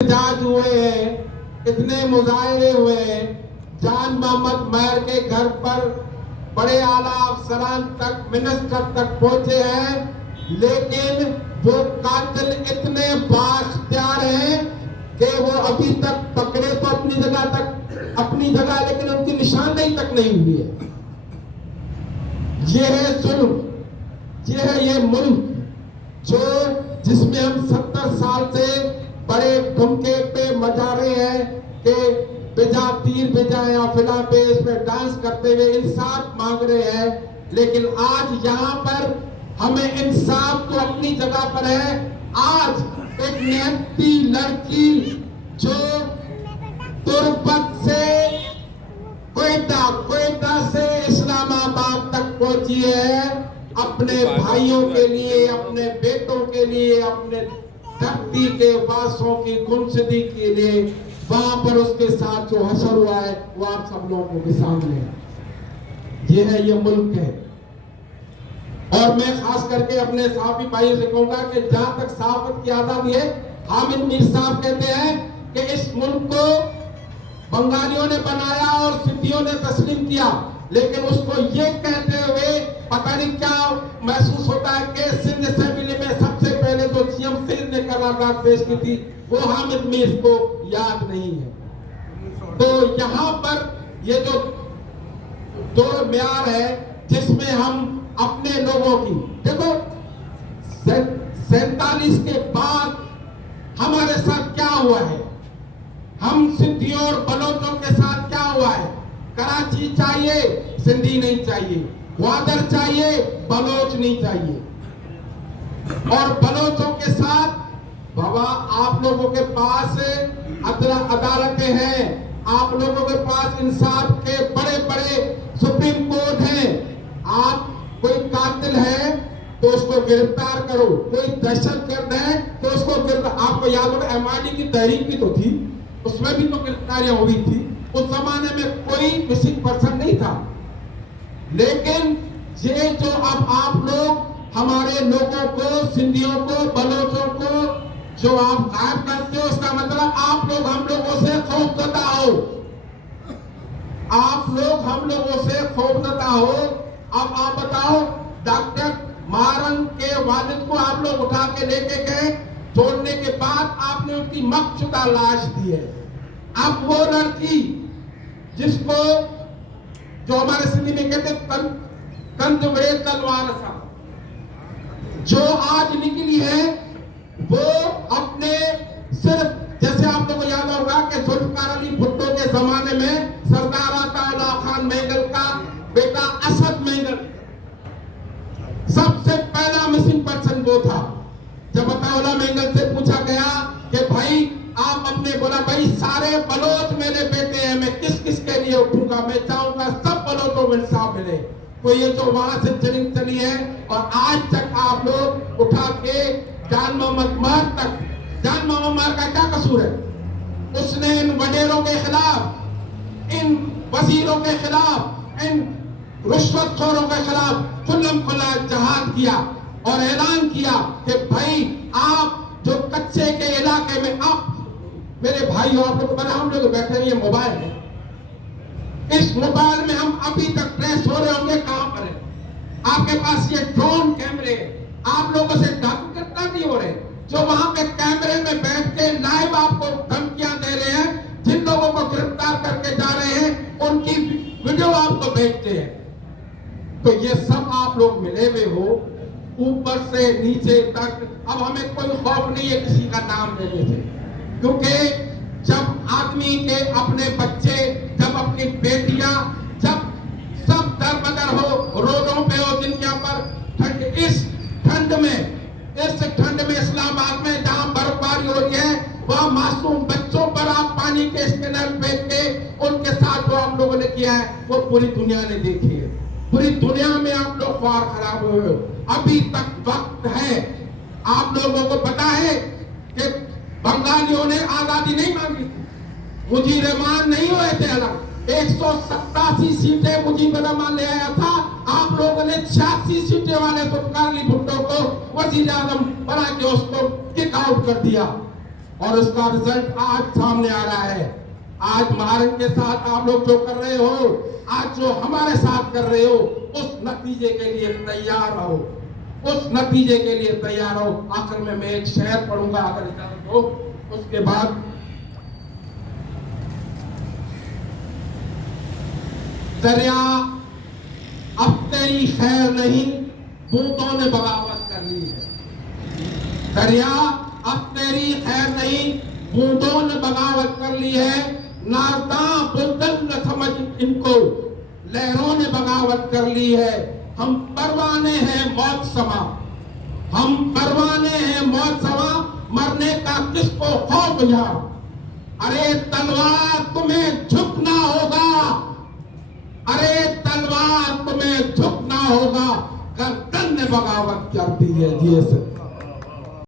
एहतजाज हुए हैं, इतने मुजाहरे हुए हैं, जान मोहम्मद महर के घर पर बड़े आला अफसरान तक, मिनिस्टर तक पहुंचे हैं, लेकिन वो कातिल इतने बाख्तियार हैं कि वो अभी तक पकड़े तो अपनी जगह लेकिन उनकी निशानदेही तक नहीं हुई है। ये है जुल्म, ये है ये मुल्क जो जिसमें हम 70 साल से बड़े धुमके पे मजा रहे हैं कि बिजा तीर बिजा या फिला पे इसमें डांस करते हुए इंसाफ मांग रहे हैं, लेकिन आज यहाँ पर हमें इंसाफ तो अपनी जगह पर है। आज एक निहत्ती लड़की जो तुर्बत से क्वेटा से इस्लामाबाद तक पहुंची है, अपने भाइयों के लिए, अपने बेटों के लिए, अपने धरती के वासों की गुमशुदगी के लिए, वहां पर उसके साथ जो हशर हुआ है वो आप सब लोगों के सामने है। ये है, ये मुल्क है। और मैं खास करके अपने साहबी भाइयों से कहूंगा कि जहां तक सहाफत की आजादी है, हामिद मीर साहब कहते हैं कि इस मुल्क को बंगालियों ने बनाया और सिद्धियों ने तस्लीम किया, लेकिन उसको ये कहते हुए पता नहीं क्या महसूस होता है कि सिंध असेंबली में सबसे पहले जो सीएम सिंध ने करारदाद पेश की थी वो हामिद मीर को याद नहीं है। तो यहाँ पर ये जो दो म्यार है जिसमें हम अपने लोगों की, देखो 47 के बाद हमारे साथ क्या हुआ है, हम सिंधियों और बलोचों के साथ क्या हुआ है। कराची चाहिए, सिंधी नहीं चाहिए, ग्वादर चाहिए, बलोच नहीं चाहिए। और बलोचों के साथ बाबा आप लोगों के पास अदालतें हैं, आप लोगों के पास इंसाफ के बड़े बड़े सुप्रीम कोर्ट हैं। आप कोई कातिल है तो उसको गिरफ्तार करो, कोई दहशतगर्द है तो उसको गिरफ्तार। आपको याद होगा एमआईडी की तहरीक भी तो थी, उसमें भी तो गिरफ्तारियां हुई थी। उस जमाने में कोई मिसिंग पर्सन नहीं था, लेकिन ये जो अब आप लोग हमारे लोगों को, सिंधियों को, बलोचों को जो आप गायब करते हो, उसका मतलब आप लोग हम लोगों से खौफजदा हो, आप लोग हम लोगों से खौफजदा हो। अब आप बताओ, डॉक्टर मारंग के वालिद को आप लोग उठा के लेके गए, छोड़ने के बाद आपने उनकी मकशुदा लाश दी है। अब वो लड़की जिसको जो हमारे सिंधी में कहते कंदवे तलवार सा, जो आज निकली है वो अपने सिर्फ जैसे आप लोगों को याद होगा कि जुल्फकार अली भुट्टो के जमाने में सरदार अता खान महंगल का बेटा असद महंगल सबसे पहला मिसिंग पर्सन वो था। जब अताउल्लाह महंगल से पूछा गया कि भाई आप अपने, बोला भाई सारे बलोच मेरे बेटे हैं, मैं किस किस के लिए उठूंगा, मैं चाहूंगा सब बलोचों को इंसाफ मिले। तो ये जो वहां से जरिंग चली है और आज तक आप लोग उठा के जान मोहम्मद महर तक, जान मोहम्मद महर का क्या कसूर है, उसने इन वडेरों के खिलाफ, इन वजीरों के खिलाफ, इन रुश्वतखोरों के खिलाफ खुल्लम खुल्ला जहाद किया और ऐलान किया कि भाई आप जो कच्चे के इलाके में, आप मेरे भाइयों आप लोग पता, हम लोग बैठे हैं, ये मोबाइल है, इस मोबाइल में हम अभी तक ट्रेस हो रहे होंगे कहां पर है। आपके पास ये ड्रोन कैमरे, आप लोगों से डाकू कितना नहीं हो रहे, जो वहां पे कैमरे में बैठ के लाइव आपको धमकियां दे रहे हैं, जिन लोगों को गिरफ्तार करके जा रहे हैं उनकी वीडियो आपको भेजते हैं। तो ये सब आप लोग मिले हुए हो ऊपर से नीचे तक। अब हमें कोई खौफ नहीं है किसी का नाम लेने से, क्योंकि जब आदमी के अपने बच्चे, जब अपनी बेटियां, जब सब दरबदर हो, रोडों पे हो, जिनके ऊपर ठंड, इस ठंड में इस्लामाबाद में जहां बर्फबारी हो रही है, वह मासूम बच्चों पर आप पानी के स्कैनर फेंक के उनके साथ जो आप लोगों ने किया है वो पूरी दुनिया ने देखी है। पूरी दुनिया में आप लोग ख्वार खराब हुए हो। अभी तक वक्त है, आप लोगों को पता है कि बंगालियों ने आजादी नहीं मांगी थी, मुजीब रहमान नहीं हुए थे अलग, 187 सीटें मुजीब रहमान ले आया था, आप लोगों ने 86 सीटें वाले जुल्फकार अली भुट्टो को वजीर आजम बना के उसको किक आउट कर दिया। और उसका रिजल्ट आज सामने आ रहा है। आज महारंग के साथ आप लोग जो कर रहे हो, आज जो हमारे साथ कर रहे हो, उस नतीजे के लिए तैयार रहो, उस नतीजे के लिए तैयार रहो। आखिर में मैं एक शेर पढ़ूंगा अगर इजाजत हो, उसके बाद दरिया अब तेरी खैर नहीं, बूंदों ने बगावत कर ली है। दरिया अब तेरी खैर नहीं, बूंदों ने बगावत कर ली है। नारदा बुलबुल न समझ इनको, लहरों ने बगावत कर ली है। हम परवाने हैं मौत समा, हम परवाने हैं मौत समा, मरने का किसको खौफ यहाँ। अरे तलवार तुम्हें झुकना होगा, अरे तलवार तुम्हें झुकना होगा, गर्दन ने बगावत कर दी है। जी